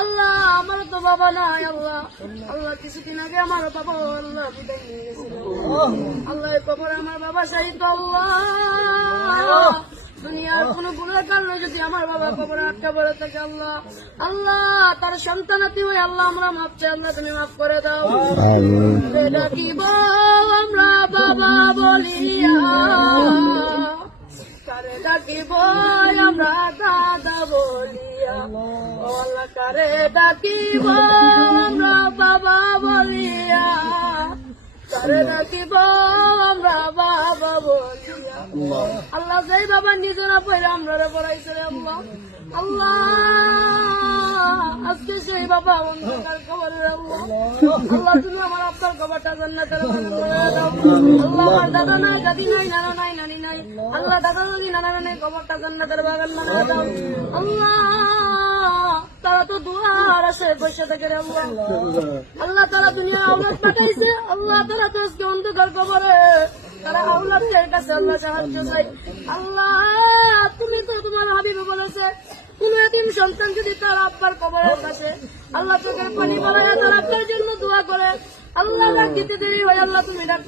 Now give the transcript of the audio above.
আল্লাহ আমার তো বাবা নাই আল্লাহ, আল্লাহ কিছুদিন আগে আমার বাবা আল্লাহ বিদায় নিয়ে গেছিল আল্লাহ। এই কবরে আমার বাবা শাহিদ আল্লাহ, দুনিয়ার কোন গুণের কারণে যদি আমার বাবা কবরে আটকা পড়ে থাকে আল্লাহ, আল্লাহ তার সন্তানাতি হয়ে আল্লাহ আমরা মাফ চাই, আল্লাহ তুমি মাফ করে দাও। ডাকিব আমরা বাবা বলিয়া, কারে ডাকিব আমরা দাদা বলিয়া, ও আল্লাহ কারে ডাকিব আমরা বাবা বলিয়া, কারে ডাকিব আমরা বাবা বলিয়া। আল্লাহ যেই বাবা নিজেরা পড়ে আমরা পড়াইছে আল্লাহ, আল্লাহ আজকে সেই বাবা অন্ধকার কবরের আল্লাহ, আল্লাহ তুমি আমার আপনার কবরটা জান্নাতের বাগান করে দাও। আল্লাহ আমার দাদা নাই, দাদি নাই, নানা নাই, নানি নাই, আল্লাহ দাদা দাদি নানা নাই, কবরটা জান্নাতের বাগান বানিয়ে দাও। আল্লাহ তারা তো দুয়ার আসে বসে থাকে রে আল্লাহ, আল্লাহ তারা দুনিয়া আওলাদ পাঠাইছে আল্লাহ, তারা তো আজকে অন্ধকার কবরে, তারা আওলাদের কাছে আল্লাহ সাহায্য চাই। আল্লাহ তুমি তো তোমার হাবিবে বলেছে কোন এতিম সন্তান যদি তার আব্বার কবরের কাছে আল্লাহ চোখের পানি বাড়ায় তার আব্বার জন্য দোয়া করে, আল্লাহ ডাক দিতে দেরি হয় আল্লাহ তুমি ডাক